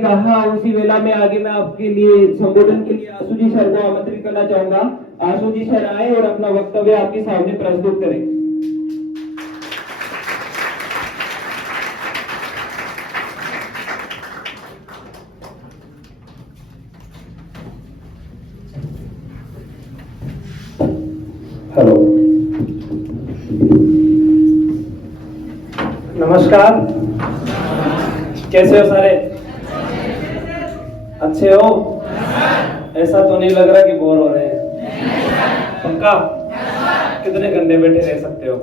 कहा उसी वेला में आगे मैं आपके लिए संबोधन के लिए आशु जी सर को आमंत्रित करना चाहूंगा। आशु जी सर आए और अपना वक्तव्य आपके सामने प्रस्तुत करें। हेलो, नमस्कार। कैसे हो सारे? अच्छे हो? ऐसा तो नहीं लग रहा कि बोर हो रहे हैं? पक्का? कितने घंटे बैठे रह सकते हो?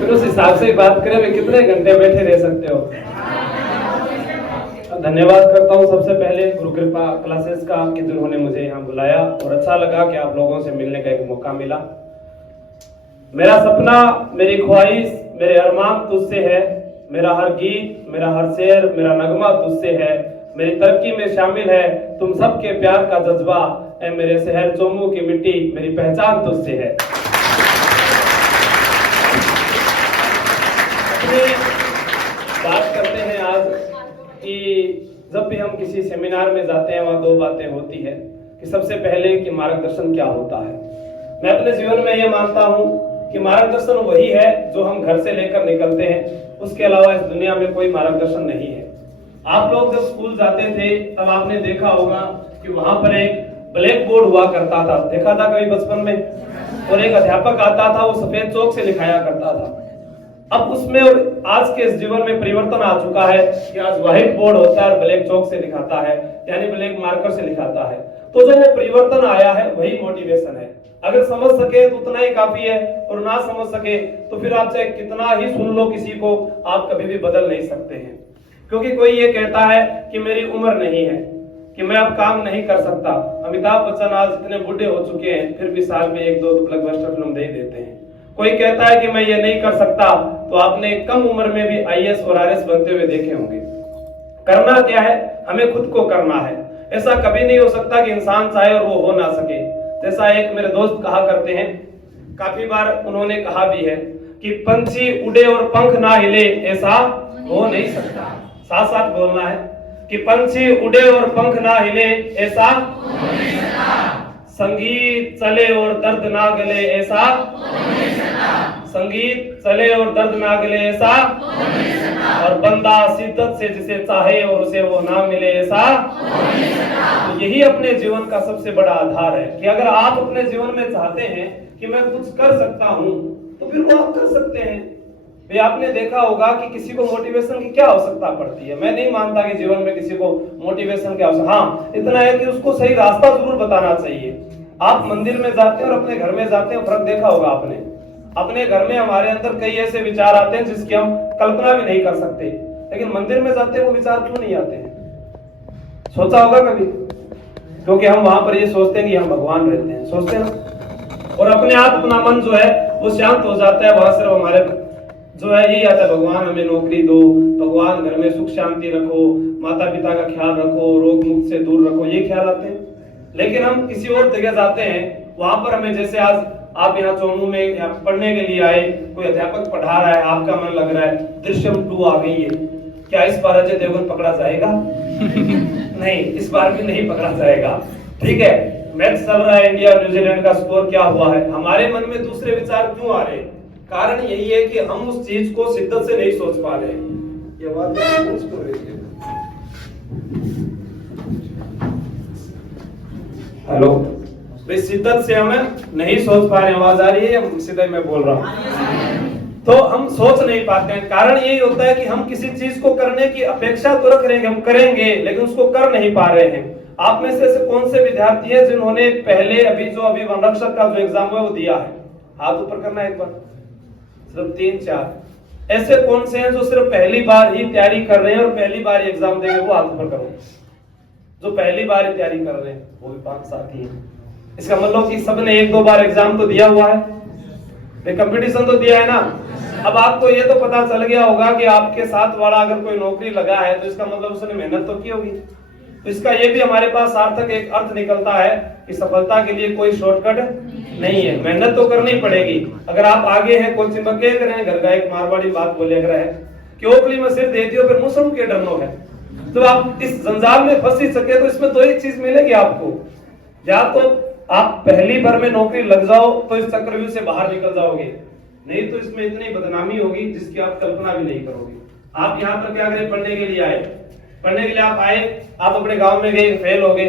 फिर उस हिसाब से बात करें, भाई कितने घंटे बैठे रह सकते हो? धन्यवाद करता हूँ सबसे पहले गुरु कृपा क्लासेस का कि जिन्होंने मुझे यहाँ बुलाया और अच्छा लगा कि आप लोगों से मिलने का एक मौका मिला। मेरा सपना, मेरी ख्वाहिश, मेरे अरमान तुझसे है। मेरा हर गीत, मेरा हर शेर, मेरा नगमा तुझसे है। मेरी तरक्की में शामिल है तुम सबके प्यार का जज्बा। ऐ मेरे शहर चोमू की मिट्टी, मेरी पहचान तुझसे है। बात करते हैं आज कि जब भी हम किसी सेमिनार में जाते हैं वहां दो बातें होती है कि सबसे पहले कि मार्गदर्शन क्या होता है। मैं अपने जीवन में ये मानता हूं कि मार्गदर्शन वही है जो हम घर से लेकर निकलते हैं, उसके अलावा इस दुनिया में कोई मार्गदर्शन नहीं है। आप लोग जब स्कूल जाते थे तब आपने देखा होगा कि वहां पर एक ब्लैक बोर्ड हुआ करता था, देखा था कभी बचपन में? और एक अध्यापक आता था, वो सफेद चौक से लिखाया करता था। अब उसमें और आज के इस जीवन में परिवर्तन आ चुका है कि आज व्हाइट बोर्ड होता है और ब्लैक चौक से लिखाता है, यानी ब्लैक मार्कर से लिखाता है। तो जो वो परिवर्तन आया है वही मोटिवेशन है। अगर समझ सके तो उतना ही काफी है, और ना समझ सके तो फिर आप चाहे कितना ही सुन लो किसी को, आप कभी भी बदल नहीं सकते हैं। क्योंकि कोई ये कहता है कि मेरी उम्र नहीं है, कि मैं अब काम नहीं कर सकता। अमिताभ बच्चन आज इतने बूढ़े हो चुके हैं, फिर भी साल में एक दो ब्लॉकबस्टर फिल्म दे देते हैं। कोई कहता है कि मैं ये नहीं कर सकता, तो आपने कम उम्र में भी आईएएस और आरएस बनते हुए देखे होंगे। करना क्या है? हमें खुद को करना है। ऐसा कभी नहीं हो सकता कि इंसान चाहे और वो हो ना सके। जैसा एक मेरे दोस्त कहा करते हैं, काफी बार उन्होंने कहा भी है कि पंछी उड़े और पंख ना हिले, ऐसा हो नहीं सकता। साथ साथ बोलना है कि पंछी उड़े और पंख ना हिले, ऐसा हो नहीं सकता। संगीत चले और दर्द ना गले, ऐसा हो नहीं सकता। संगीत चले और दर्द ना गले, ऐसा हो नहीं सकता। और बंदा शिद्दत से जिसे चाहे और उसे वो ना मिले, ऐसा हो नहीं सकता। तो यही अपने जीवन का सबसे बड़ा आधार है कि अगर आप अपने जीवन में चाहते हैं कि मैं कुछ कर सकता हूं, तो फिर वो आप कर सकते हैं। भाई आपने देखा होगा कि किसी को मोटिवेशन की क्या आवश्यकता पड़ती है। मैं नहीं मानता कि जीवन में किसी को मोटिवेशन की आवश्यकता, हाँ इतना है कि उसको सही रास्ता जरूर बताना चाहिए। आप मंदिर में जाते हैं और अपने घर में जाते हैं, फर्क देखा होगा आपने। अपने घर में हमारे अंदर कई ऐसे विचार आते हैं जिसकी हम कल्पना भी नहीं कर सकते, लेकिन मंदिर में जाते हैं वो विचार क्यों नहीं आते हैं? सोचा होगा कभी? क्योंकि हम वहां पर ये सोचते हैं कि हम भगवान रहते हैं, सोचते हैं ना। और अपने आप अपना मन जो है वो शांत हो जाता है। वहां सिर्फ हमारे जो है यही आता है, भगवान हमें नौकरी दो, भगवान घर में सुख शांति रखो, माता पिता का ख्याल रखो, रोग मुक्त से दूर रखो, ये ख्याल आते हैं। लेकिन हम किसी और जगह जाते हैं, वहां पर हमें, जैसे आज आप यहाँ चोमू में पढ़ने के लिए आए, कोई अध्यापक पढ़ा रहा है, आपका मन लग रहा है, दृश्यम 2 आ गई है, क्या इस बार अजय देवगन पकड़ा जाएगा? नहीं, इस बार भी नहीं पकड़ा जाएगा। ठीक है, मैच चल रहा है, इंडिया और न्यूजीलैंड का स्कोर क्या हुआ है, हमारे मन में दूसरे विचार क्यों आ रहे हैं? कारण यही है कि हम उस चीज को शिद्दत से नहीं सोच पा रहे हैं। ये बात क्यों रही है? हेलो, भाई शिद्दत से हम नहीं सोच पा रहे। आवाज आ रही है? सीधा मैं बोल रहा हूँ। तो हम सोच नहीं पाते हैं। कारण यही होता है कि हम किसी चीज को करने की अपेक्षा तो रख रहे हैं, हम करेंगे, लेकिन उसको कर नहीं पा रहे हैं। आप में से ऐसे कौन से विद्यार्थी हैं जिन्होंने पहले अभी वन रक्षक का जो एग्जाम है वो दिया है? हाथ ऊपर करना एक बार। सिर्फ 3-4 ऐसे कौन से हैं जो सिर्फ पहली बार ही तैयारी कर रहे हैं और पहली बार ही एग्जाम देंगे? वो हाथ ऊपर करो। जो पहली बार ही तैयारी कर रहे हैं वो भी 5 साथी हैं। इसका मतलब कि सबने 1-2 बार एग्जाम तो दिया हुआ है, कंपटीशन तो दिया है ना। अब आपको ये तो पता चल गया होगा कि आपके साथ वाला अगर कोई नौकरी लगा है तो इसका मतलब उसने मेहनत तो की होगी। तो इसका ये भी हमारे पास सार्थक एक अर्थ निकलता है कि सफलता के लिए कोई शॉर्टकट नहीं है, मेहनत तो करनी पड़ेगी। अगर आप आगे हैं, कोचिंग में क्या करें, घर का एक मारवाड़ी बात बोले रहा है कि ओखली में सिर दे दियो फिर मुसलू के डरनो है। तो आप इस जंजाल में फंस ही सके तो इसमें दो ही चीज मिलेगी आपको, या तो आप पहली बार में नौकरी लग जाओ तो इस चक्रव्यूह से बाहर निकल जाओगे, नहीं तो इसमें इतनी बदनामी होगी जिसकी आप कल्पना भी नहीं करोगे। आप यहाँ पर क्या करें, पढ़ने के लिए आए, पढ़ने के लिए आप आए, आप अपने गांव में गए, फेल हो गए,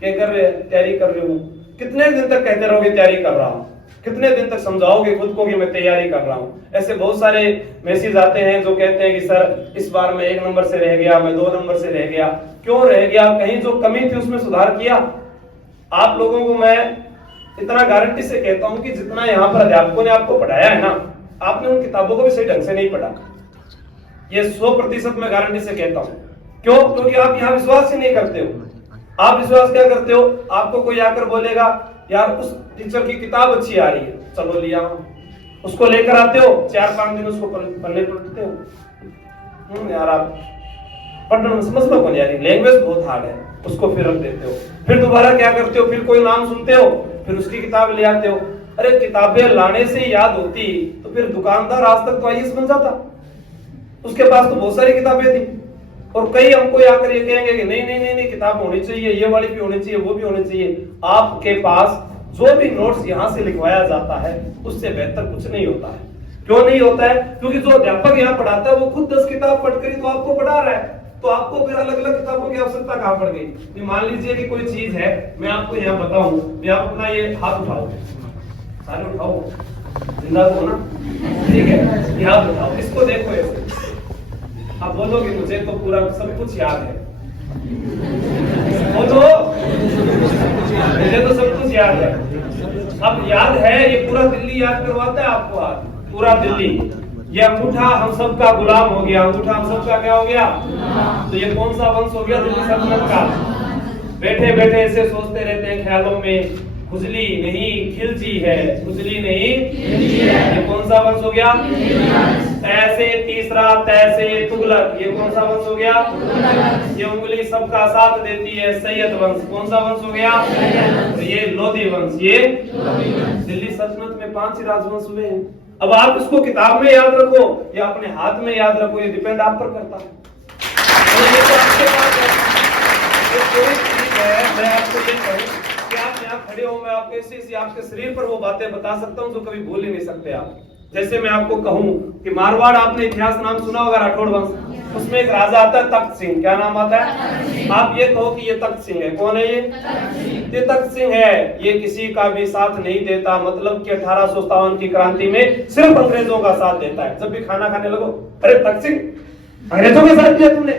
क्या कर रहे, तैयारी कर रहे हो, कितने दिन तक कहते रहोगे तैयारी कर रहा हूँ, कितने दिन तक समझाओगे खुद को कि मैं तैयारी कर रहा हूँ। ऐसे बहुत सारे मैसेज आते हैं जो कहते हैं कि सर इस बार मैं 1 नंबर से रह गया, मैं 2 नंबर से रह गया। क्यों रह गया, कहीं जो कमी थी उसमें सुधार किया? आप लोगों को मैं इतना गारंटी से कहता हूं कि जितना यहाँ पर अध्यापकों ने आपको पढ़ाया है ना, आपने उन किताबों को भी सही ढंग से नहीं पढ़ा। ये 100% मैं गारंटी से कहता हूं। क्यों? क्योंकि आप यहाँ विश्वास ही नहीं करते हो। आप विश्वास क्या करते हो, आपको कोई आकर बोलेगा यार उस टीचर की किताब अच्छी आ रही है, चलो लिया, उसको लेकर आते हो, 4-5 दिन उसको पढ़ने पढ़ते हो। यार आप पढ़ना समझ लो कौन यार, लैंग्वेज बहुत हार्ड है, उसको फिर रख देते हो। फिर दोबारा क्या करते हो, फिर कोई नाम सुनते हो, फिर उसकी किताब ले आते हो। अरे किताबें लाने से याद होती तो फिर दुकानदार आज तक तो आईएएस बन जाता, उसके पास तो बहुत सारी किताबें थी। और कई हमको आकर ये कहेंगे कि नहीं नहीं नहीं नहीं किताब होनी चाहिए, ये वाली भी होनी चाहिए, वो भी होनी चाहिए। आपके पास जो भी नोट्स यहाँ से लिखवाया जाता है उससे बेहतर कुछ नहीं होता है। क्यों नहीं होता है? क्योंकि जो अध्यापक यहाँ पढ़ाता है वो खुद 10 किताब पढ़कर ही तो आपको पढ़ा रहा है, तो आपको फिर अलग अलग किताबों की आवश्यकता कहाँ पड़ गई? मान लीजिए कि कोई चीज है, मैं आपको यहाँ बताऊं, मैं आप अपना ये हाथ उठाओ, सारे उठाओ, जिंदा हो ना, ठीक है, ये हाथ उठाओ, इसको देखो ऐसे, आप बोलोगे मुझे तो पूरा सब कुछ याद है, बोलो मुझे तो सब कुछ याद है। अब याद है, ये पूरा दिल्ली याद करवाता है आपको, आज पूरा दिल्ली। ये अंगूठा हम सबका गुलाम हो गया, अंगूठा हम सबका क्या हो गया? तो ये कौन सा वंश हो गया? दिल्ली सल्तनत का। बैठे बैठे ऐसे सोचते रहते हैं ख्यालों में, खुजली नहीं खिलजी है, खुजली नहीं खिलजी है। ये कौन सा वंश हो गया? ऐसे तीसरा तैसे तुगलक, ये कौन सा वंश हो गया? ये उंगली सबका साथ देती है, सैयद वंश, कौन सा वंश हो गया? ये लोधी वंश। ये दिल्ली सल्तनत में 5 ही राजवंश हुए हैं। अब आप इसको किताब में याद रखो या अपने हाथ में याद रखो, ये डिपेंड आप पर करता है। तो ये तो आपके पास है, ये कोई चीज है। मैं आपको ये कहूं कि आप यहाँ खड़े हो, मैं आपको इसी आपके शरीर पर वो बातें बता सकता हूँ जो कभी भूल ही नहीं सकते आप। जैसे मैं आपको कहूं कि मारवाड़, आपने इतिहास नाम सुना होगा, राठौड़ वंश, उसमें एक राजा आता है तख्त सिंह। क्या नाम आता है? आप ये कहो कि ये तख्त सिंह है। कौन है ये तख्त सिंह है। ये किसी का भी साथ नहीं देता, मतलब कि 1857 की क्रांति में सिर्फ अंग्रेजों का साथ देता है। जब भी खाना खाने लगो, अरे तख्त सिंह अंग्रेजों का साथ दिया तुमने,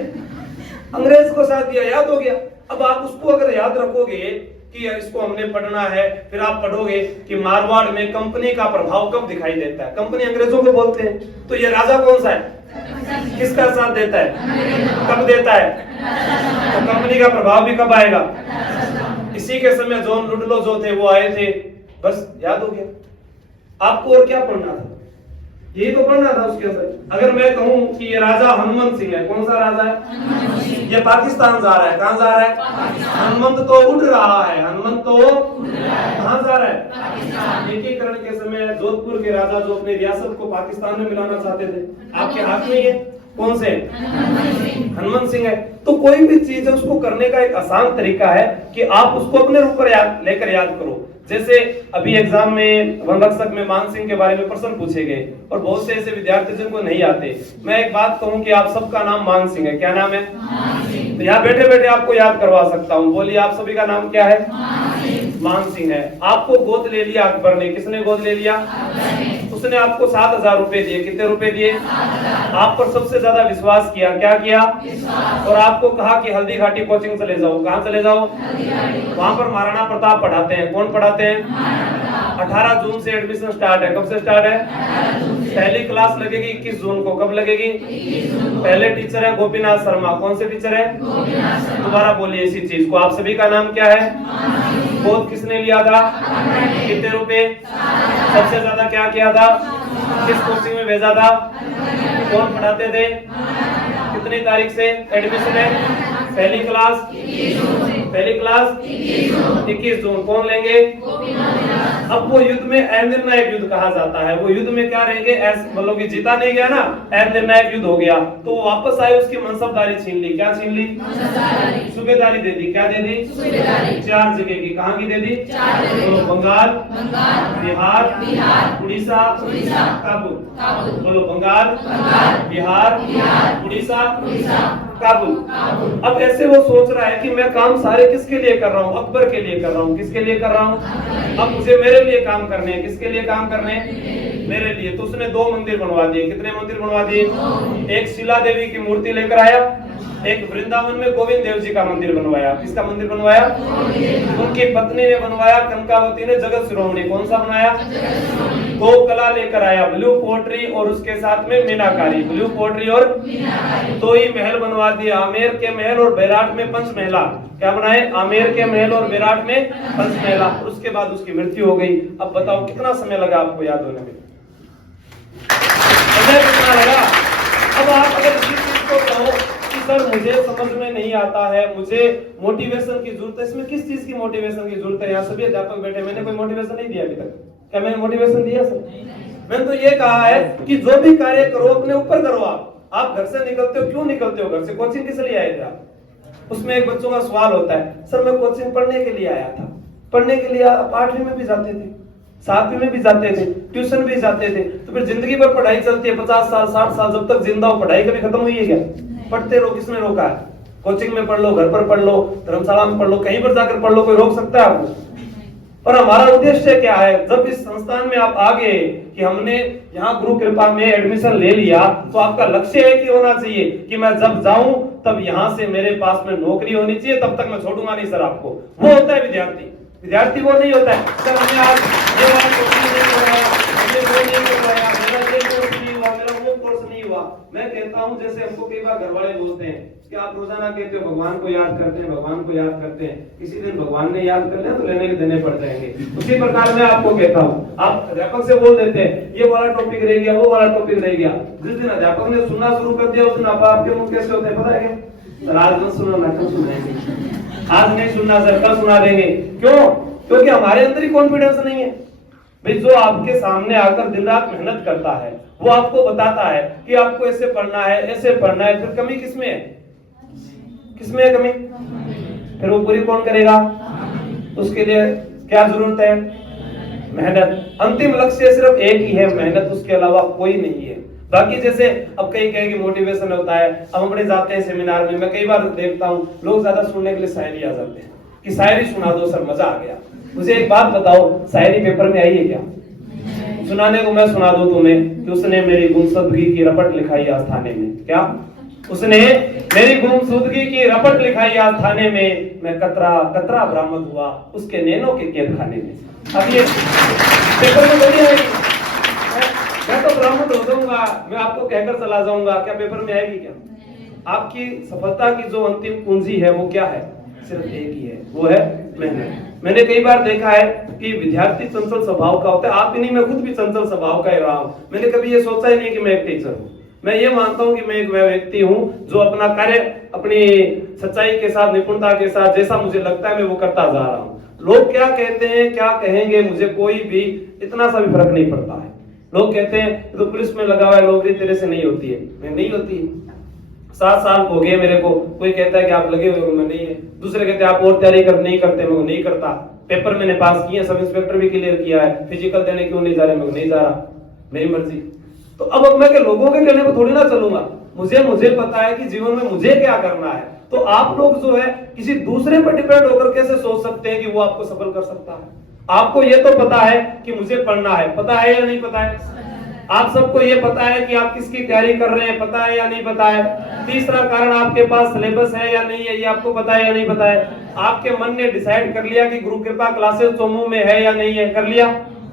अंग्रेज को साथ दिया, याद हो गया। अब आप उसको अगर याद रखोगे कि इसको हमने पढ़ना है, फिर आप पढ़ोगे कि मारवाड़ में कंपनी का प्रभाव कब दिखाई देता है। कंपनी अंग्रेजों को बोलते हैं, तो ये राजा कौन सा है, किसका साथ देता है, कब देता है? तो कंपनी का प्रभाव भी कब आएगा? इसी के समय जॉन लुडलो जो थे वो आए थे, बस याद हो गया। आपको और क्या पढ़ना था? यही तो पढ़ना था उसके अंदर। अगर मैं कहूं कि ये राजा हनुमंत सिंह है, कौन सा राजा है? ये पाकिस्तान जा रहा है। कहां जा रहा है? हनुमंत तो उड़ रहा है, हनुमंत तो कहां जा रहा है? एकीकरण के समय जोधपुर के राजा जो अपनी रियासत को पाकिस्तान में मिलाना चाहते थे, आपके हाथ में ही है। कौन से? हनुमंत सिंह है। तो कोई भी चीज है उसको करने का एक आसान तरीका है कि आप उसको अपने रूप पर लेकर याद करो। जैसे अभी एग्जाम में वन रक्षक में मान सिंह के बारे में प्रश्न पूछे गए और बहुत से ऐसे विद्यार्थी जिनको नहीं आते। मैं एक बात कहूं कि आप सबका नाम मान सिंह है। क्या नाम है? तो यहाँ बैठे बैठे आपको याद करवा सकता हूँ। बोलिए आप सभी का नाम क्या है? मान सिंह है। आपको गोद ले लिया अकबर ने। किसने गोद ले लिया? उसने आपको 7,000 रुपए दिए। कितने रुपए दिए? आप पर सबसे ज्यादा विश्वास किया। क्या किया? और आपको कहा कि हल्दी घाटी कोचिंग चले जाओ। कहाँ चले जाओ? वहां पर महाराणा प्रताप पढ़ाते हैं। कौन पढ़ाते हैं? 18 जून से एडमिशन स्टार्ट है। कब से स्टार्ट है? पहली क्लास लगेगी 21 जून को। कब लगेगी? पहले टीचर है गोपीनाथ शर्मा। कौन से टीचर है? दोबारा बोलिए इसी चीज को। आप सभी का नाम क्या है? गोद किसने लिया था? कितने रुपए? सबसे ज्यादा क्या किया था? किस कोचिंग में भेजा था? कौन पढ़ाते थे? कितनी तारीख से एडमिशन है? पहली क्लास 21 जून। कौन लेंगे? अब वो युद्ध में अनिर्णायक युद्ध कहा जाता है। वो युद्ध में क्या रहेंगे, ऐसे मतलब कि जीता नहीं गया ना, अनिर्णायक युद्ध हो गया। तो वो वापस आए, उसकी मनसबदारी छीन ली। क्या छीन ली? सूबेदारी दे दी। क्या दे दी? 4 जगह की। कहाँ की दे दी? बोलो, बंगाल, बिहार, उड़ीसा, काबुल। बोलो, बंगाल, बिहार, उड़ीसा, काबुल। अब ऐसे वो सोच रहा है कि मैं काम सारे किसके लिए कर रहा हूँ? अकबर के लिए कर रहा हूँ। किसके लिए कर रहा हूँ? अब मुझे मेरे लिए काम करने हैं। किसके लिए काम करने हैं? मेरे लिए। तो उसने 2 मंदिर बनवा दिए। कितने मंदिर बनवा दिए? एक शिला देवी की मूर्ति लेकर आया, एक वृंदावन में गोविंद देव जी का मंदिर बनवाया। किसका मंदिर बनवाया? उनकी पत्नी ने बनवाया, कनकावती ने जगत शिरोमणि। कौन सा बनाया? 2 कला लेकर आया, ब्लू पोट्री और उसके साथ में मीनाकारी। ब्लू पोट्री और 2 ही महल बनवा दिए, आमेर के महल और बैराट में पंचमहला। क्या बनाए? आमेर के महल और बैराट में पंचमहला। उसके बाद उसकी मृत्यु हो गई। अब बताओ कितना समय लगा आपको याद होने में? समय कितना लगा? अब आप अगर इसी चीज को कहो कि सर मुझे समझ में नहीं आता है, मुझे मोटिवेशन की जरूरत है, इसमें किस चीज की मोटिवेशन की जरूरत है? यहाँ सभी अध्यापक बैठे, मैंने कोई मोटिवेशन नहीं दिया अभी तक। क्या मैंने मोटिवेशन दिया सर? मैंने तो ये कहा है कि जो भी कार्य करो अपने ऊपर करो। आप घर से निकलते हो, क्यों निकलते हो घर से? कोचिंग किस लिए आए थे आप? उसमें एक बच्चों का सवाल होता है, सर मैं कोचिंग पढ़ने के लिए आया था। पढ़ने के लिए आप 8वीं में भी जाते थे, 7वीं में भी जाते थे, ट्यूशन भी जाते थे, तो फिर जिंदगी भर पढ़ाई चलती है, 50 साल 60 साल जब तक जिंदा हो। पढ़ाई कभी खत्म हुई है क्या? पढ़ते रहो, किसने रोका है? कोचिंग में पढ़ लो, घर पर पढ़ लो, धर्मशाला में पढ़ लो, कहीं पर जाकर पढ़ लो, कोई रोक सकता है आपको? और हमारा उद्देश्य क्या है? जब इस संस्थान में आप आ गए कि हमने यहाँ गुरु कृपा में एडमिशन ले लिया, तो आपका लक्ष्य है कि होना चाहिए कि मैं जब जाऊं तब यहाँ से मेरे पास में नौकरी होनी चाहिए, तब तक मैं छोड़ूंगा नहीं सर आपको। वो होता है विद्यार्थी। विद्यार्थी वो नहीं होता है सर हमने आज ये वाला कोर्स नहीं करवाया, हमने वो नहीं करवाया, मेरा ये कोर्स नहीं हुआ, मेरा वो कोर्स नहीं हुआ। मैं कहता हूँ, जैसे हमको कई बार घर वाले बोलते हैं कि आप रोजाना कहते हो भगवान को याद करते हैं, भगवान को याद करते हैं, किसी दिन भगवान ने याद कर लिया तो लेने के देने पड़ जाएंगे। उसी प्रकार मैं आपको कहता हूँ, आप अध्यापक से बोल देते हैं ये वाला टॉपिक रह गया, वो वाला टॉपिक रह गया। जिस दिन अध्यापक ने सुनना शुरू कर दिया उस दिन आपके मुंह कैसे होते हैं पता है क्या? आज मत सुनो ना, कल सुनाएंगे। आज नहीं सुनना सर, कल सुना देंगे। क्यों? क्योंकि हमारे अंदर ही कॉन्फिडेंस नहीं है। भाई जो आपके सामने आकर दिन रात मेहनत करता है, वो आपको बताता है कि आपको ऐसे पढ़ना है, ऐसे पढ़ना है, फिर कमी किसमें है? किसमें है कमी? फिर वो पूरी कौन करेगा? उसके लिए क्या जरूरत है? मेहनत। अंतिम लक्ष्य सिर्फ एक ही है, मेहनत, उसके अलावा कोई नहीं है। बाकी जैसे अब कई कहेंगे मोटिवेशन होता है, अब हम अपने जाते हैं सेमिनार में, मैं कई बार देखता हूँ लोग ज्यादा सुनने के लिए शायरी आ जाते हैं कि शायरी सुना दो सर, मजा आ गया। मुझे एक बात बताओ, शायरी पेपर में आई है क्या? सुनाने को मैं सुना दूं तुम्हें कि उसने मेरी गुमशुदगी की रपट लिखाई आज थाने में। क्या? उसने मेरी गुमशुदगी की रपट लिखाई आज थाने में, मैं कतरा कतरा बरामद हुआ उसके नैनों के कैद खाने में। अब ये पेपर में नहीं आएगी, मैं तो बरामद हो जाऊंगा, मैं आपको कहकर चला जाऊंगा, क्या पेपर में आएगी क्या? आपकी सफलता की जो अंतिम पूंजी है वो क्या है? सिर्फ एक ही है, वो है मेहनत। मैंने कई बार देखा है कि विद्यार्थी चंचल स्वभाव का होता है, आप ही नहीं, मैं खुद भी चंचल स्वभाव का ही रहा हूं। मैंने कभी ये सोचा ही नहीं कि मैं एक टीचर हूं। मैं ये मानता हूं कि मैं एक व्यक्ति हूं जो अपना कार्य अपनी सच्चाई के साथ, निपुणता के साथ, जैसा मुझे लगता है मैं वो करता जा रहा हूं। लोग क्या कहते हैं, क्या कहेंगे, मुझे कोई भी इतना सा भी फर्क नहीं पड़ता है। लोग कहते हैं तो पुलिस में लगा हुआ है, नौकरी तेरे से नहीं होती है। मैं नहीं होती है, 7 साल हो गए मेरे को। कोई कहता है कि आप लगे हुए हो, मैं नहीं है। दूसरे कहते हैं आप और तैयारी कर नहीं करते, मैं नहीं करता। पेपर मैंने पास किए, सब इंस्पेक्टर भी क्लियर किया है, फिजिकल देने क्यों नहीं जा रहे, मैं नहीं जा रहा, मेरी मर्जी। तो अब मैं लोगों के कहने को थोड़ी ना चलूंगा, मुझे पता है कि जीवन में मुझे क्या करना है। तो आप लोग जो है किसी दूसरे पर डिपेंड होकर कैसे सोच सकते हैं कि वो आपको सफल कर सकता है? आपको ये तो पता है कि मुझे पढ़ना है, पता है या नहीं पता है? आप सबको ये पता है कि आप किसकी तैयारी कर रहे हैं, पता है या नहीं पता है? तीसरा कारण, आपके पास सिलेबस है या नहीं है, ये आपको पता है या नहीं पता है? आपके मन ने डिसाइड कर लिया कि गुरु कृपा क्लासेस चोमू में है या नहीं है, कर लिया।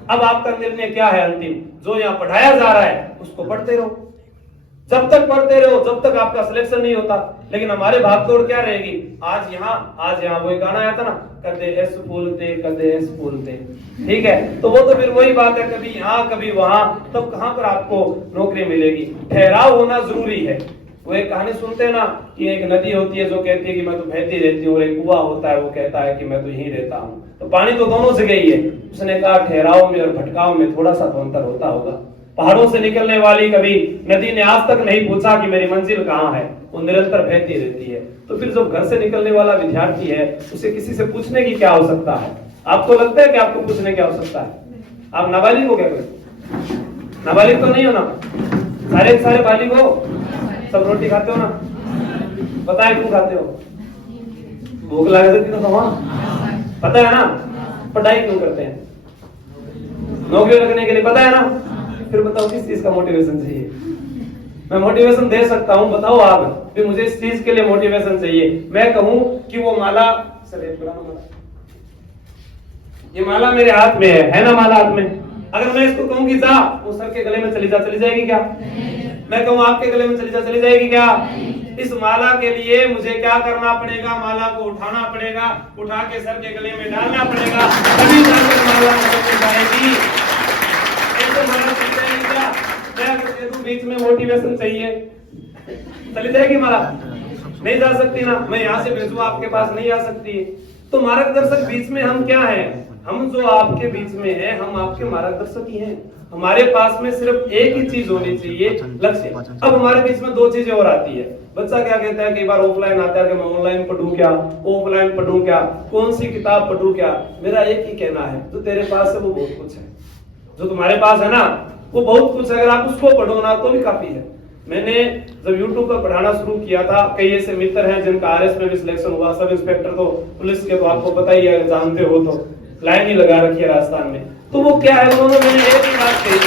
अब आपका निर्णय क्या है अंतिम? जो यहाँ पढ़ाया जा रहा है उसको पढ़ते रहो, जब तक पढ़ते रहो जब तक आपका सिलेक्शन नहीं होता। लेकिन हमारे भागदौड़ क्या रहेगी? आज यहाँ वो गाना आया था ना, कदे एस फूलते कदे एस फूलते, ठीक है? तो वो तो फिर वही बात है, कभी यहाँ कभी वहां, तब कहां पर आपको नौकरी मिलेगी? ठहराव होना जरूरी है। वो एक कहानी सुनते हैं ना कि एक नदी होती है जो कहती है कि मैं तो बहती रहती हूँ, और एक कुआं होता है वो कहता है कि मैं तो यहीं रहता हूँ। तो पानी तो दोनों जगह ही है। उसने कहा ठहराव में और भटकाव में थोड़ा सा तो अंतर होता होगा। पहाड़ों से निकलने वाली कभी नदी ने आज तक नहीं पूछा कि मेरी मंजिल कहाँ है, वो निरंतर बहती रहती है। तो फिर जब घर से निकलने वाला विद्यार्थी है, उसे किसी से पूछने की क्या आवश्यकता है? आपको लगता है कि आपको पूछने की आवश्यकता है? आप नाबालिग हो क्या? कोई नाबालिग तो नहीं हो ना? सारे बालिग हो? सब रोटी खाते हो ना? बताए क्यों खाते हो? भूख लगा देती तो पता है ना? पढ़ाई क्यों करते हैं? नौकरी लगने के लिए, पता है ना? फिर बताओ किस चीज का मोटिवेशन चाहिए? मैं मोटिवेशन दे सकता हूं, बताओ आप कि मुझे इस चीज के लिए मोटिवेशन चाहिए। मैं कहूं कि वो माला, ये माला मेरे हाथ में है ना? माला हाथ में, अगर मैं इसको कहूं कि जा, वो सर के गले में चली जाएगी क्या? मैं कहूं आपके गले में चली जाएगी क्या? इस माला के लिए मुझे क्या करना पड़ेगा? माला को उठाना पड़ेगा, उठा के सर के गले में डालना पड़ेगा, तभी जाकर माला चल जाएगी। ऐसे माला चल जाएगी क्या? मैं अगर कह दूं बीच में मोटिवेशन चाहिए, चली जाएगी माला? नहीं जा सकती ना। मैं यहाँ से भेजूं, आपके पास नहीं आ सकती। तो मार्गदर्शक बीच में हम क्या हैं? हम जो आपके बीच में हैं, हम आपके मार्गदर्शक ही हैं। हमारे पास में सिर्फ एक ही चीज होनी चाहिए, लक्ष्य। अब हमारे बीच में दो चीजें और आती है। बच्चा क्या कहता है, कई बार ऑफलाइन आता है कि मैं ऑनलाइन पढ़ूं क्या, ऑफलाइन पढ़ूं क्या, कौन सी किताब पढ़ूं क्या? मेरा एक ही कहना है, जो तेरे पास है वो बहुत कुछ है। जो तुम्हारे पास है ना, वो बहुत कुछ है। अगर आप उसको पढ़ो ना तो भी काफी है। मैंने जब YouTube पर पढ़ाना शुरू किया था, कई ऐसे मित्र हैं जिनका RS में भी सिलेक्शन हुआ, सब इंस्पेक्टर तो पुलिस के, तो आपको पता ही है, जानते हो तो लाइन ही लगा रखी है राजस्थान में। तो वो क्या है, उन्होंने मैंने एक ही बात कही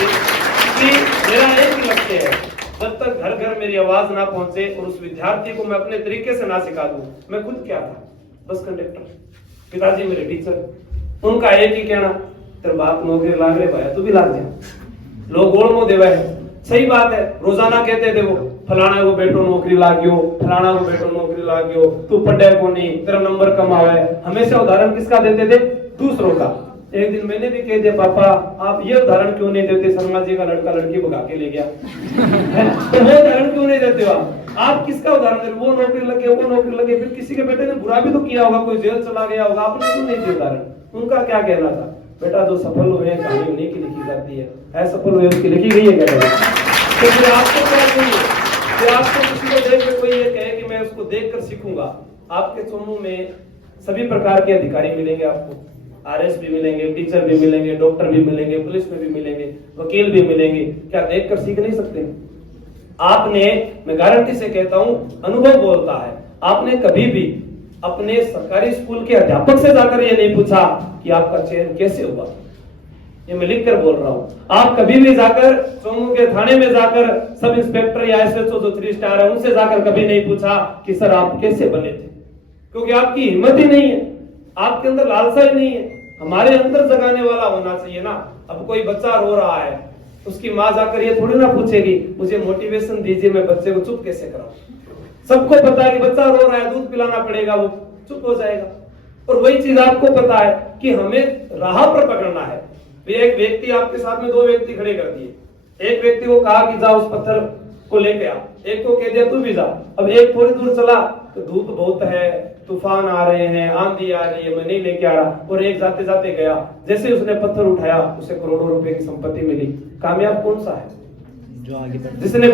कि मेरा एक ही लक्ष्य है, जब तक घर घर मेरी आवाज ना पहुंचे और उस विद्यार्थी को मैं अपने तरीके से ना सिखा दूं। मैं खुद क्या था, बस कंडक्टर, पिताजी मेरे टीचर, उनका एक ही कहना, तेरे बाप नौकरी लाग रहे भाई, तू भी लाग जा। लोग गोल मुंह देवा है, सही बात है। रोजाना कहते थे वो, फलाना को बेटो नौकरी लागियो, फलाना को बेटो नौकरी लागियो, तू पढ़े को नहीं, तेरा नंबर कम आवे। हमेशा उदाहरण किसका देते थे? दूसरों का। एक दिन मैंने भी कह दिया, पापा आप ये उदाहरण क्यों नहीं देते? शर्मा जी का लड़का लड़की भगा के ले गया तो वो उदाहरण क्यों नहीं देते हो आप? किसका उदाहरण दे? वो नौकरी लगे, वो नौकरी लगे, फिर किसी के बेटे ने बुरा भी तो किया होगा, कोई जेल चला गया होगा, आपने क्यों नहीं दिया उदाहरण? उनका क्या कहना था, बेटा जो सफल हुए हैं कहानी उन्हीं की लिखी जाती है, असफल हुए उसकी लिखी गई है क्या? तो फिर आपको क्या चाहिए कि आपको किसी को देख के कोई ये कहे कि मैं उसको देखकर सीखूंगा? आपके समूह में सभी प्रकार के अधिकारी मिलेंगे, आपको RS भी मिलेंगे, टीचर भी मिलेंगे, डॉक्टर भी मिलेंगे, पुलिस में भी मिलेंगे, वकील भी मिलेंगे। क्या देखकर सीख नहीं सकते? आपने, मैं गारंटी से कहता हूं, अनुभव बोलता है, आपने कभी भी अपने सरकारी स्कूल के अध्यापक से जाकर ये नहीं पूछा कि आपका चयन कैसे हुआ। ये मैं लिख कर बोल रहा हूं। आप कभी भी जाकर चोमू के थाने में जाकर सब इंस्पेक्टर या SHO जो 3 स्टार है उनसे जाकर कभी नहीं पूछा कि सर आप कैसे बने थे, क्योंकि आपकी हिम्मत ही नहीं है, आपके अंदर लालसा ही नहीं है। हमारे अंदर जगाने वाला होना चाहिए ना। अब कोई बच्चा रो रहा है, उसकी माँ जाकर ये थोड़ी ना पूछेगी मुझे मोटिवेशन दीजिए, मैं बच्चे को चुप कैसे कराऊं। सबको पता है कि बच्चा रो रहा है, दूध पिलाना पड़ेगा, वो चुप हो जाएगा। और वही चीज आपको पता है कि हमें राह पर पकड़ना है। एक व्यक्ति आपके साथ में 2 व्यक्ति खड़े कर दिए, एक व्यक्ति को कहा कि जा उस पत्थर को लेके आ, एक को कह दिया तू भी जा। अब एक थोड़ी दूर चला तो धूप बहुत है, तूफान आ रहे हैं, आंधी आ रही है, मैं नहीं लेके आ रहा, और एक जाते जाते गया, जैसे उसने पत्थर उठाया उसे करोड़ों रुपए की संपत्ति मिली। कामयाब कौन सा है? जो आगे बढ़, जिसने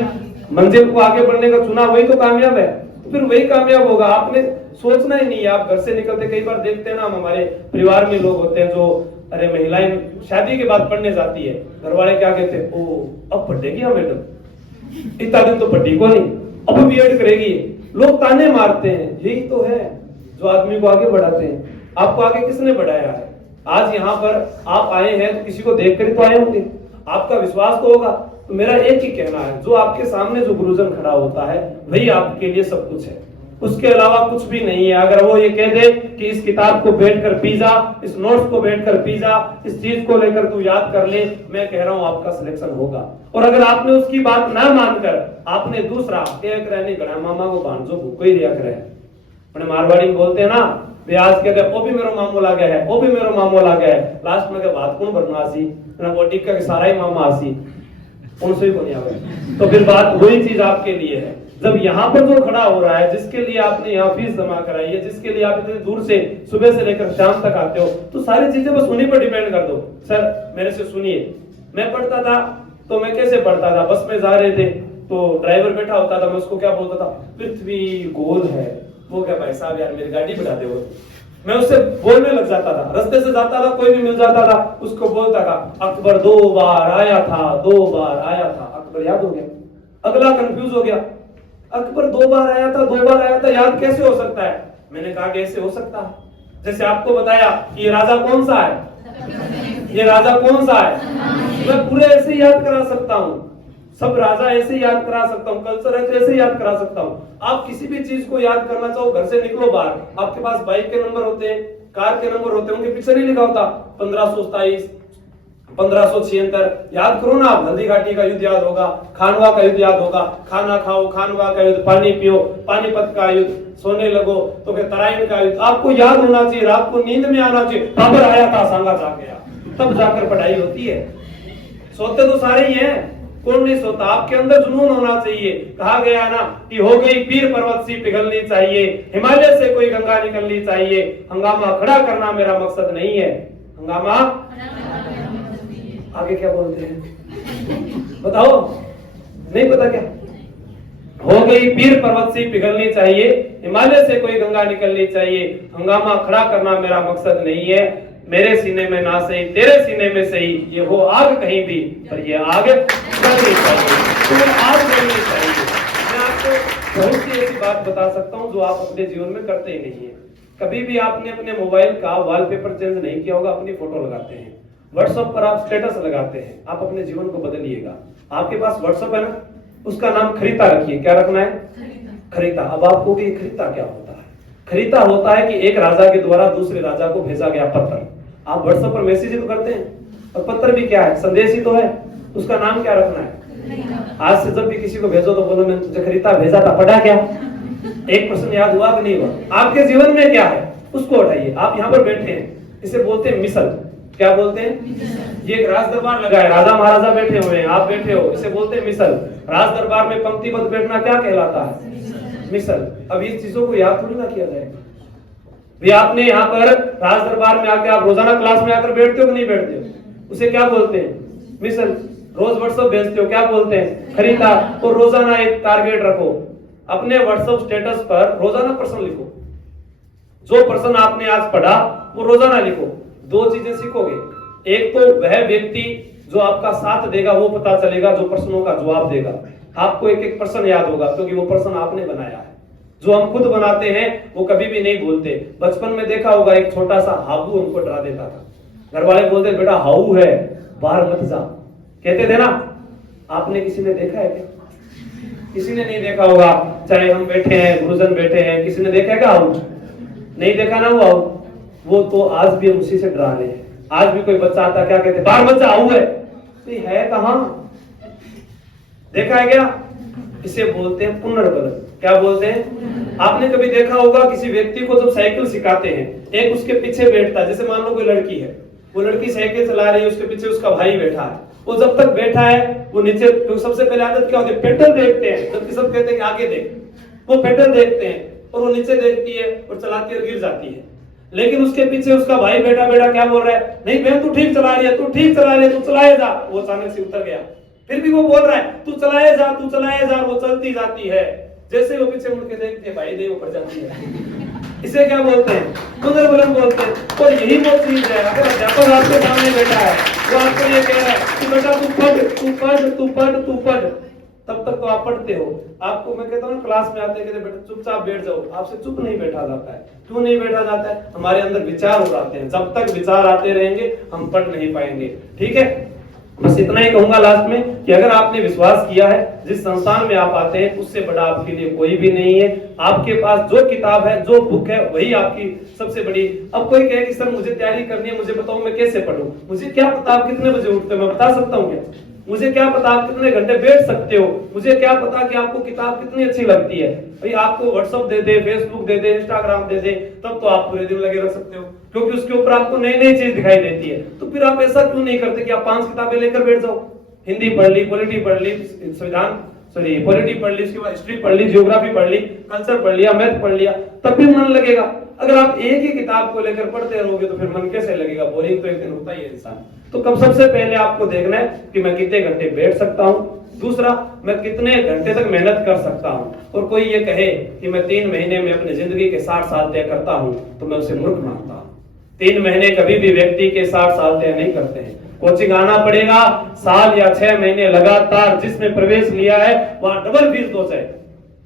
मंजिल को आगे बढ़ने का चुना वही तो कामयाब है। तो फिर वही कामयाब होगा। आपने सोचना ही नहीं है। आप घर से निकलते कई बार देखते हैं ना, हमारे परिवार में लोग होते हैं जो, अरे महिलाएं शादी के बाद पढ़ने जाती है, घर वाले क्या कहते हैं, ओ अब पढ़ेगी मैडम, इतना दिन तो पढ़ी को नहीं, अब बीएड करेगी। लोग ताने मारते हैं। यही तो है जो आदमी को आगे बढ़ाते हैं। आपको आगे किसने बढ़ाया है? आज यहाँ पर आप आए हैं तो किसी को देखकर ही तो आए होंगे, आपका विश्वास तो होगा। तो मेरा एक ही कहना है, जो आपके सामने जो गुरुजन खड़ा होता है वही आपके लिए सब कुछ है, उसके अलावा कुछ भी नहीं है। अगर वो ये कह दे कि इस किताब को बैठकर पी जा, इस नोट्स को बैठकर पी जा, इस चीज को लेकर तू याद कर ले, मैं कह रहा हूं आपका सिलेक्शन होगा। और अगर आपने उसकी बात ना मानकर आपने दूसरा एक रहने गड़ा मामा को भांजो भूखो ही रिया करे, अपने मारवाड़ी में बोलते हैं ना, ब्याज कहते वो भी मेरो मामो लागे है, वो भी मेरो मामो लागे है, लास्ट में के बात कौन भरना आसी ना, वो टिक्का के सारा ही मामा आसी, उनसे ही को नहीं आवे। तो फिर बात वही चीज आपके लिए है। जब यहाँ पर जो खड़ा हो रहा है, जिसके लिए आपने यहाँ फीस जमा कराई है, जिसके लिए आप इतनी दूर से सुबह से लेकर शाम तक आते हो, तो सारी चीजें बस उन्हीं पर डिपेंड कर दो। सर मेरे से सुनिए, मैं पढ़ता था तो मैं कैसे पढ़ता था, बस में जा रहे थे तो ड्राइवर बैठा होता था, मैं उसको क्या बोलता था, पृथ्वी गोल है। वो क्या भाई साहब यार मेरी गाड़ी बढ़ा दे, वो मैं उससे बोलने लग जाता था। रास्ते से जाता था, कोई भी मिल जाता था, उसको बोलता था अकबर 2 बार आया था, 2 बार आया था। अकबर याद हो गया, अगला कंफ्यूज हो गया, अकबर 2 बार आया था, 2 बार आया था, याद कैसे हो सकता है? मैंने कहा कैसे हो सकता है, जैसे आपको बताया कि ये राजा कौन सा है, ये राजा कौन सा है, मैं पूरे ऐसे याद करा सकता हूँ, सब राजा ऐसे याद करा सकता हूँ, कल्चर है तो ऐसे याद करा सकता हूँ। आप किसी भी चीज को याद करना चाहो, घर से निकलो बाहर, आपके पास बाइक के नंबर होते हैं, कार के नंबर होते हैं, उनके पीछे नहीं लिखा होता 1527, 1576, याद करो ना आप। हल्दी घाटी का युद्ध याद होगा, खानवा का युद्ध याद होगा, खाना खाओ खानवा का युद्ध, पानी पियो पानीपत का युद्ध, सोने लगो तो फिर तराइन का युद्ध, आपको याद होना चाहिए, रात को नींद में आना चाहिए, बाबर आया था सांगा जा गया, तब जाकर पढ़ाई होती है। सोते तो सारे ही हैं, कौन नहीं सोता, आपके अंदर जुनून होना चाहिए। कहा गया ना कि हो गई पीर पर्वत सी पिघलनी चाहिए, हिमालय से कोई गंगा निकलनी चाहिए, हंगामा खड़ा करना मेरा मकसद नहीं है, हंगामा आगे क्या बोलते हैं बताओ, नहीं पता क्या? हो गई पीर पर्वत सी पिघलनी चाहिए, हिमालय से कोई गंगा निकलनी चाहिए, हंगामा खड़ा करना मेरा मकसद नहीं है, मेरे सीने में ना सही तेरे सीने में सही, ये हो आग कहीं भी पर ये आग जलनी चाहिए, तुम्हें आग जलनी चाहिए। मैं आपको बहुत सी ऐसी बात बता सकता हूँ जो आप अपने जीवन में करते ही नहीं है। कभी भी आपने अपने मोबाइल का वॉलपेपर चेंज नहीं किया होगा, अपनी फोटो लगाते हैं, व्हाट्सएप पर आप स्टेटस लगाते हैं, आप अपने जीवन को बदलिएगा। आपके पास व्हाट्सएप है ना, उसका नाम खरीता रखिए। क्या रखना है? खरीता। अब आपको कि खरीता क्या होता है? खरीता होता है कि एक राजा के द्वारा दूसरे राजा को भेजा गया पत्र। आप व्हाट्सएप पर मैसेज तो करते हैं, और पत्र भी क्या है? संदेश ही तो है। उसका नाम क्या रखना है? आज से जब भी किसी को भेजो तो बोलो मैंने तुझे खरीता भेजा था, पढ़ा क्या? एक प्रश्न याद हुआ कि नहीं हुआ? आपके जीवन में क्या है उसको उठाइए। आप यहाँ पर बैठे हैं, इसे बोलते हैं मिसल। क्या बोलते हैं? ये एक राज दरबार लगा है, राजा महाराजा बैठे हुए हैं, आप बैठे हो, इसे बोलते हैं मिसल। राज दरबार में पंक्तिबद्ध बैठना क्या कहलाता है? मिसल। अब इस चीजों को याद थोड़ी ना किया जाएगा। भी आपने यहाँ पर राज दरबार में आके आप रोजाना क्लास में आकर बैठते हो कि नहीं बैठते हो? उसे क्या बोलते हैं? मिसल। रोज व्हाट्सएप भेजते हो, क्या बोलते हैं? खरीदा। और रोजाना एक टारगेट रखो, अपने व्हाट्सएप स्टेटस पर रोजाना प्रश्न लिखो, जो प्रश्न आपने आज पढ़ा वो रोजाना लिखो। 2 चीजें सीखोगे, एक तो वह व्यक्ति जो आपका साथ देगा वो पता चलेगा, जो प्रश्नों का जवाब देगा। आपको एक एक प्रश्न याद होगा क्योंकि वो प्रश्न आपने बनाया है। जो हम खुद बनाते हैं वो कभी भी नहीं भूलते। बचपन में देखा होगा एक छोटा सा हाबू हमको डरा देता था, घर वाले बोलते बेटा हाऊ है बाहर मत जा, कहते थे ना। आपने किसी ने देखा है क्या? किसी ने नहीं देखा होगा। चाहे हम बैठे हैं, गुरुजन बैठे हैं, किसी ने देखा क्या हाऊ? नहीं देखा ना वो तो आज भी हम उसी से डरा रहे हैं। आज भी कोई बच्चा आता क्या कहते? बाहर मत जा, हाऊ है। तो है कहां? देखा है क्या? इसे बोलते हैं पुनर्बल। क्या बोलते हैं? आपने कभी देखा होगा किसी व्यक्ति को जब साइकिल सिखाते हैं, एक उसके पीछे बैठता है। जैसे मान लो कोई लड़की है, वो लड़की साइकिल चला रही है, उसके पीछे उसका भाई बैठा है। वो जब तक बैठा है वो नीचे, तो सबसे पहले आदत क्या होती है? पेडल देखते हैं, जबकि सब कहते हैं कि आगे देख। वो पेडल देखते हैं और वो नीचे देखती है और चलाती है और गिर जाती है। लेकिन उसके पीछे उसका भाई बैठा बैठा क्या बोल रहा है? नहीं बहन तू ठीक चला रही है, तू ठीक चला रही है, तू चलाए जा। वो अचानक से उतर गया, फिर भी वो बोल रहा है तू चलाए जा, तू चलाए जा। वो चलती जाती है। जैसे वो पीछे मुड़ के देखते हैं, भाई दे वो पड़ जाती है। इसे क्या बोलते हैं? पुनर्बलन बोलते हैं। और यही वो चीज है, अगर अध्यापक आपके सामने बैठा है वो आपको ये कह रहा है कि बेटा तू पढ़, तू पढ़, तू पढ़, तू पढ़, तब तक तो आप पढ़ते हो। आपको मैं कहता हूँ क्लास में आते कहते बेटा चुपचाप बैठ जाओ, आपसे चुप नहीं बैठा जाता है। क्यों नहीं बैठा जाता है? हमारे अंदर विचार हो जाते हैं। जब तक विचार आते रहेंगे हम पढ़ नहीं पाएंगे। ठीक है, बस इतना ही कहूंगा लास्ट में कि अगर आपने विश्वास किया है, जिस संस्थान में आप आते हैं उससे बड़ा आपके लिए कोई भी नहीं है। आपके पास जो किताब है, जो बुक है, वही आपकी सबसे बड़ी। अब कोई कहे कि सर मुझे तैयारी करनी है, मुझे बताओ मैं कैसे पढूं? मुझे क्या पता आप कितने बजे उठते हो? मैं बता सकता हूँ क्या? मुझे क्या पता आप कितने घंटे बैठ सकते हो? मुझे क्या पता कि आपको किताब कितनी अच्छी लगती है? भाई आपको व्हाट्सएप दे दे, फेसबुक दे दे, इंस्टाग्राम दे दे, तब तो आप पूरे दिन लगे रह सकते हो, क्योंकि उसके ऊपर आपको नई नई चीज दिखाई देती है। तो फिर आप ऐसा क्यों नहीं करते कि आप 5 किताबें लेकर बैठ जाओ? हिंदी पढ़ ली, पॉलिटी पढ़ ली, संविधान सॉरी पॉलिटी पढ़ ली, उसके बाद हिस्ट्री पढ़ ली, ज्योग्राफी पढ़ ली, कल्चर पढ़ लिया, मैथ पढ़ लिया, तब भी मन लगेगा। अगर आप एक ही किताब को लेकर पढ़ते रहोगे तो फिर मन कैसे लगेगा, बोरिंग तो एक दिन होता ही है इंसान। तो कब सबसे पहले आपको देखना है कि मैं कितने घंटे बैठ सकता हूँ, दूसरा मैं कितने घंटे तक मेहनत कर सकता हूँ। और कोई ये कहे कि मैं 3 महीने में अपनी जिंदगी के 60 साल तय करता हूँ तो मैं उसे मूर्ख मानता हूँ। 3 महीने कभी भी व्यक्ति के 60 साल तय नहीं करते हैं। कोचिंग आना पड़ेगा, साल या 6 महीने लगातार जिसने प्रवेश लिया है वहां डबल फीस दो चाहे,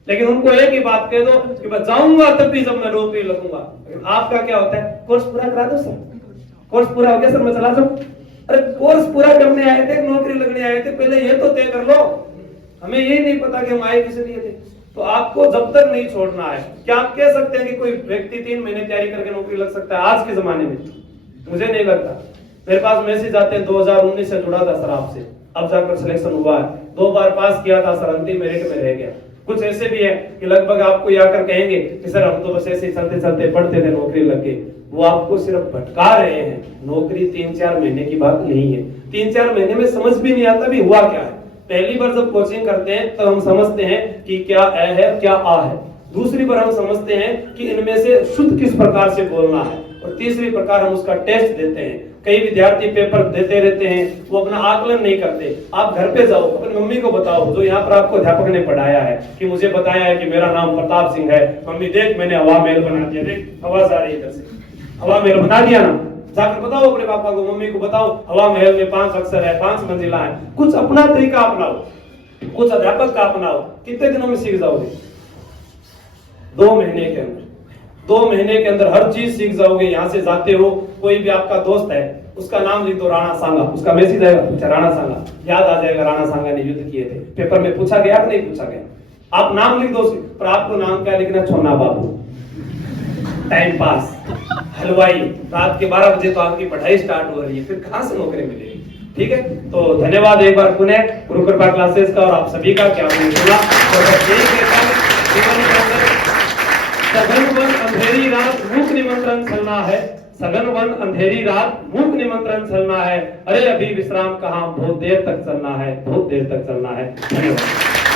लेकिन उनको एक ही बात कह दो कि मैं जाऊंगा तब भी जब मैं नौकरी लगूंगा। लेकिन आपका क्या होता है, कोर्स पूरा करा दो सर, कोर्स पूरा हो गया सर मैं चला जाऊं। अरे कोर्स पूरा करने आए थे, नौकरी लगने आए थे, पहले ये तो तय कर लो। हमें ये नहीं पता कि हम आए किस लिए थे। तो आपको जब तक नहीं छोड़ना है, क्या आप कह सकते हैं कि कोई व्यक्ति 3 महीने तैयारी करके नौकरी लग सकता है आज के जमाने में? मुझे नहीं लगता। मेरे पास मैसेज आते हैं 2019 से जुड़ा था सर आपसे, अब जाकर सिलेक्शन हुआ है, 2 बार पास किया था सर, अंतिम मेरिट में रह गया। कुछ ऐसे भी है कि लगभग आपको ये आकर कहेंगे कि सर हम तो बस ऐसे चलते चलते पढ़ते थे, नौकरी लग गई। वो आपको सिर्फ भटका रहे हैं। नौकरी 3-4 महीने की बात नहीं है। 3-4 महीने में समझ भी नहीं आता भी हुआ क्या है। पहली बार जब कोचिंग करते हैं तब हम समझते हैं कि क्या ए है क्या आ है, दूसरी बार हम समझते हैं कि इनमें से शुद्ध किस प्रकार से बोलना है, और तीसरी प्रकार हम उसका टेस्ट देते हैं। कई विद्यार्थी पेपर देते रहते हैं, वो अपना आकलन नहीं करते। आप घर पे जाओ, अपनी मम्मी को बताओ, जो यहाँ पर आपको अध्यापक ने पढ़ाया है कि मुझे बताया है कि मेरा नाम प्रताप सिंह है, मम्मी देख मैंने हवा महल बना दिया, देख आवाज आ रही है इधर से, हवा महल बना दिया ना। जाकर बताओ अपने पापा को, मम्मी को बताओ हवा महल में 5 अक्षर है, 5 मंजिला है। कुछ अपना तरीका अपनाओ, कुछ अध्यापक का अपनाओ। कितने दिनों में सीख जाओगे? 2 महीने के अंदर, 2 महीने के अंदर हर चीज सीख जाओगे। यहाँ से जाते हो, कोई भी आपका दोस्त है, उसका नाम लिख दो राणा सांगा, उसका मैसेज आएगा, अच्छा राणा सांगा, याद आ जाएगा राणा सांगा ने युद्ध किए थे। पेपर में पूछा गया कि नहीं पूछा गया? आप नाम लिख दो, पर आपको नाम क्या लिखना? छोना बाबू, टाइम पास, हलवाई। रात के 12 बजे तो आपकी पढ़ाई स्टार्ट हो रही है, फिर कहां से नौकरी मिलेगी? ठीक है, तो धन्यवाद एक बार पुनः गुरु कृपा क्लासेस का और आप सभी का क्या आपने सुना। सघन वन अंधेरी रात मूक निमंत्रण चलना है, सघन वन अंधेरी रात मूक निमंत्रण चलना है। अरे अभी विश्राम कहाँ, बहुत देर तक चलना है, बहुत देर तक चलना है। धन्यवाद।